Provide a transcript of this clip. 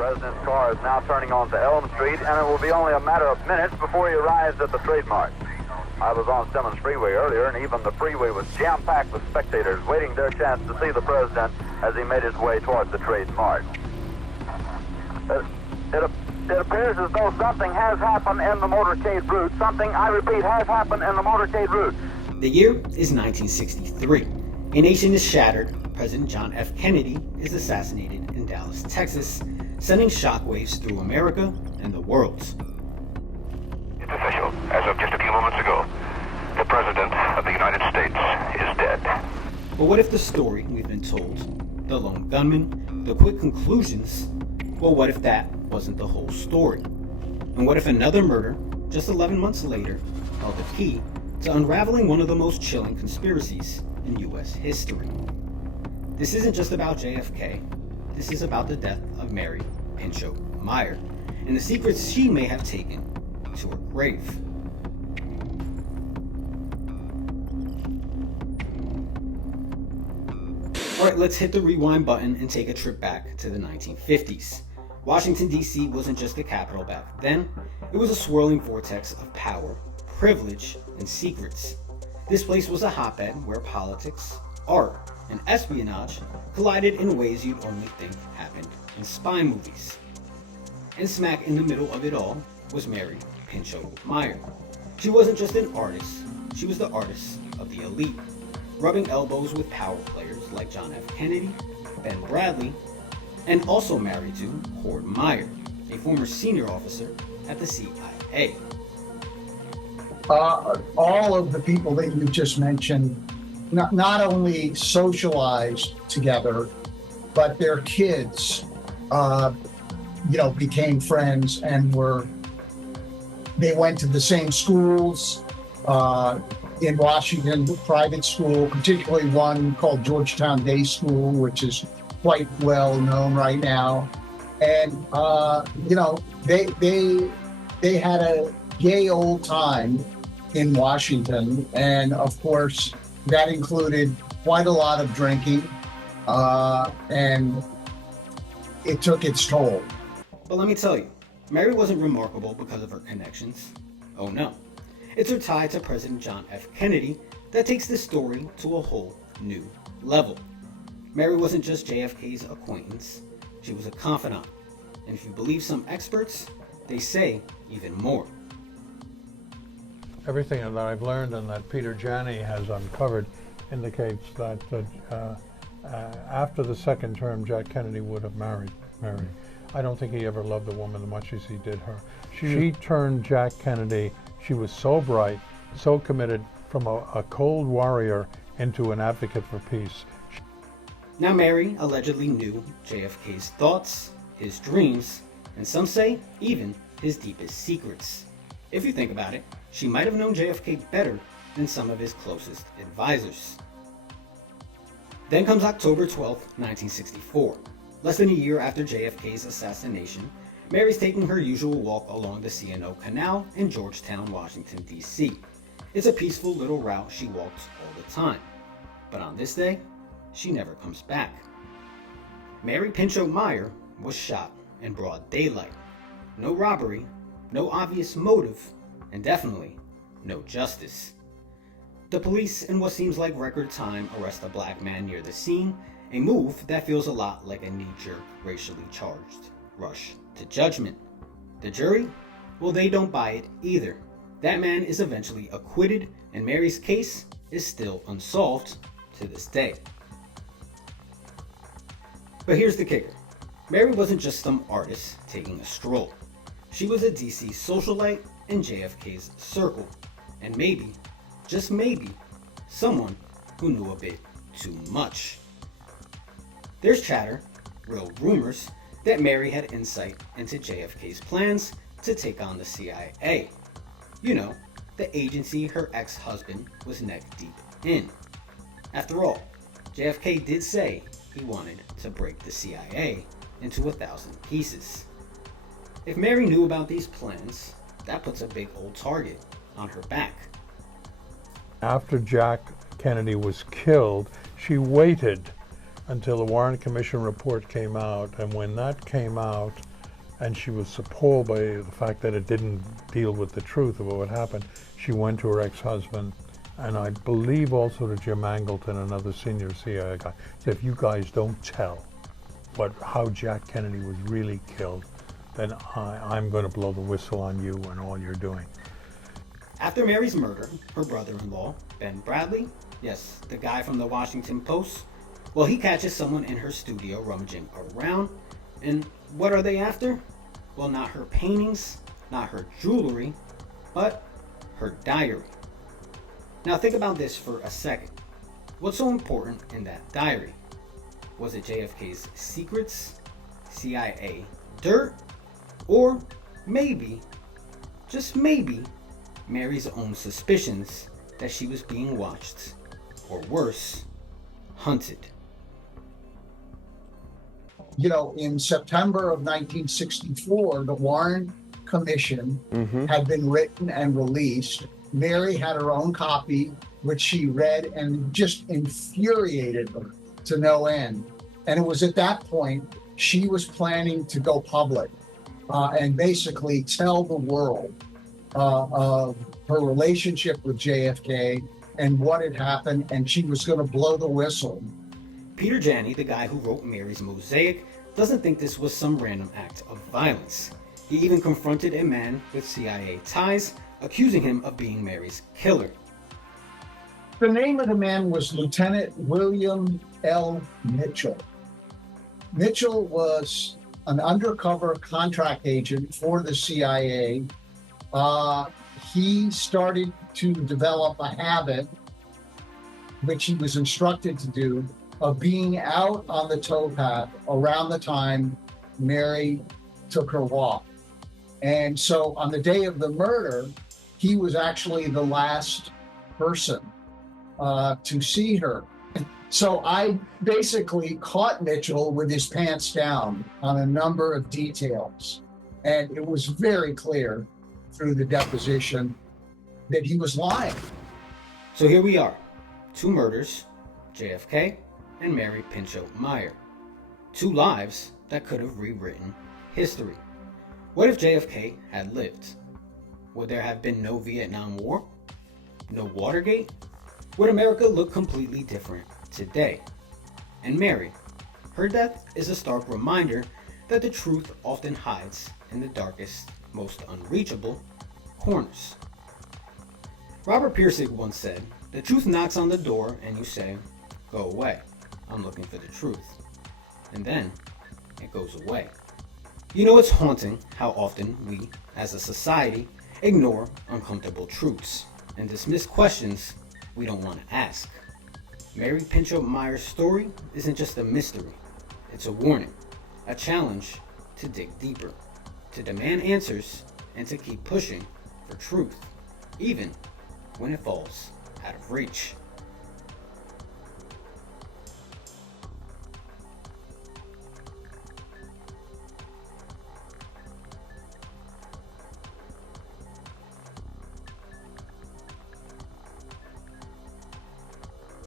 President's car is now turning onto Elm Street, and it will be only a matter of minutes before he arrives at the trademark. I was on Simmons Freeway earlier, and even the freeway was jam-packed with spectators waiting their chance to see the President as he made his way towards the trademark. It appears as though something has happened in the motorcade route. Something, I repeat, has happened in the motorcade route. The year is 1963. A nation is shattered. President John F. Kennedy is assassinated in Dallas, Texas, sending shockwaves through America and the world. It's official. As of just a few moments ago, the President of the United States is dead. But what if the story we've been told, the lone gunman, the quick conclusions, well, what if that wasn't the whole story? And what if another murder, just 11 months later, held the key to unraveling one of the most chilling conspiracies in U.S. history? This isn't just about JFK. This is about the death of Mary Pinchot Meyer and the secrets she may have taken to her grave. Alright, let's hit the rewind button and take a trip back to the 1950s. Washington, D.C. wasn't just the capital back then. It was a swirling vortex of power, privilege, and secrets. This place was a hotbed where politics, art, and espionage collided in ways you'd only think happened in spy movies. And smack in the middle of it all was Mary Pinchot Meyer. She wasn't just an artist, she was the artist of the elite, rubbing elbows with power players like John F. Kennedy, Ben Bradley, and also married to Howard Meyer, a former senior officer at the CIA. All of the people that you just mentioned not only socialized together, but their kids, became friends and they went to the same schools in Washington, private school, particularly one called Georgetown Day School, which is quite well known right now. And, they had a gay old time in Washington. And of course, that included quite a lot of drinking, and it took its toll. But let me tell you, Mary wasn't remarkable because of her connections. Oh no. It's her tie to President John F. Kennedy that takes this story to a whole new level. Mary wasn't just JFK's acquaintance, she was a confidant. And if you believe some experts, they say even more. Everything that I've learned and that Peter Janney has uncovered indicates that after the second term, Jack Kennedy would have married Mary. I don't think he ever loved a woman as much as he did her. She turned Jack Kennedy, she was so bright, so committed, from a cold warrior into an advocate for peace. Now Mary allegedly knew JFK's thoughts, his dreams, and some say even his deepest secrets. If you think about it, she might have known JFK better than some of his closest advisors. Then comes October 12, 1964. Less than a year after JFK's assassination, Mary's taking her usual walk along the C&O Canal in Georgetown, Washington, D.C. It's a peaceful little route she walks all the time. But on this day, she never comes back. Mary Pinchot Meyer was shot in broad daylight. No robbery, no obvious motive, and definitely no justice. The police, in what seems like record time, arrest a black man near the scene, a move that feels a lot like a knee-jerk, racially charged rush to judgment. The jury? Well, they don't buy it either. That man is eventually acquitted, and Mary's case is still unsolved to this day. But here's the kicker. Mary wasn't just some artist taking a stroll. She was a DC socialite in JFK's circle, and maybe, just maybe, someone who knew a bit too much. There's chatter, real rumors, that Mary had insight into JFK's plans to take on the CIA. You know, the agency her ex-husband was neck deep in. After all, JFK did say he wanted to break the CIA into 1,000 pieces. If Mary knew about these plans, that puts a big old target on her back. After Jack Kennedy was killed, she waited until the Warren Commission report came out, and when that came out, and she was appalled by the fact that it didn't deal with the truth of what happened. She went to her ex-husband, and I believe also to Jim Angleton, another senior CIA guy, said, if you guys don't tell how Jack Kennedy was really killed, then I'm going to blow the whistle on you and all you're doing. After Mary's murder, her brother-in-law, Ben Bradley, yes, the guy from the Washington Post, well, he catches someone in her studio rummaging around, and what are they after? Well, not her paintings, not her jewelry, but her diary. Now think about this for a second. What's so important in that diary? Was it JFK's secrets, CIA dirt, or maybe, just maybe, Mary's own suspicions that she was being watched, or worse, hunted? In September of 1964, the Warren Commission had been written and released. Mary had her own copy, which she read and just infuriated her to no end. And it was at that point she was planning to go public and basically tell the world of her relationship with JFK and what had happened, and she was going to blow the whistle. Peter Janney, the guy who wrote Mary's Mosaic, doesn't think this was some random act of violence. He even confronted a man with CIA ties, accusing him of being Mary's killer. The name of the man was Lieutenant William L. Mitchell. Mitchell was an undercover contract agent for the CIA. He started to develop a habit, which he was instructed to do, of being out on the towpath around the time Mary took her walk. And so on the day of the murder, he was actually the last person to see her. So I basically caught Mitchell with his pants down on a number of details. And it was very clear through the deposition that he was lying. So here we are, two murders, JFK and Mary Pinchot Meyer. Two lives that could have rewritten history. What if JFK had lived? Would there have been no Vietnam War? No Watergate? Would America look completely different today? And Mary, her death is a stark reminder that the truth often hides in the darkest, most unreachable corners. Robert Pirsig once said, "The truth knocks on the door and you say, 'Go away, I'm looking for the truth.' And then it goes away." It's haunting how often we, as a society, ignore uncomfortable truths and dismiss questions we don't want to ask. Mary Pinchot Meyer's story isn't just a mystery. It's a warning, a challenge to dig deeper, to demand answers, and to keep pushing for truth, even when it falls out of reach.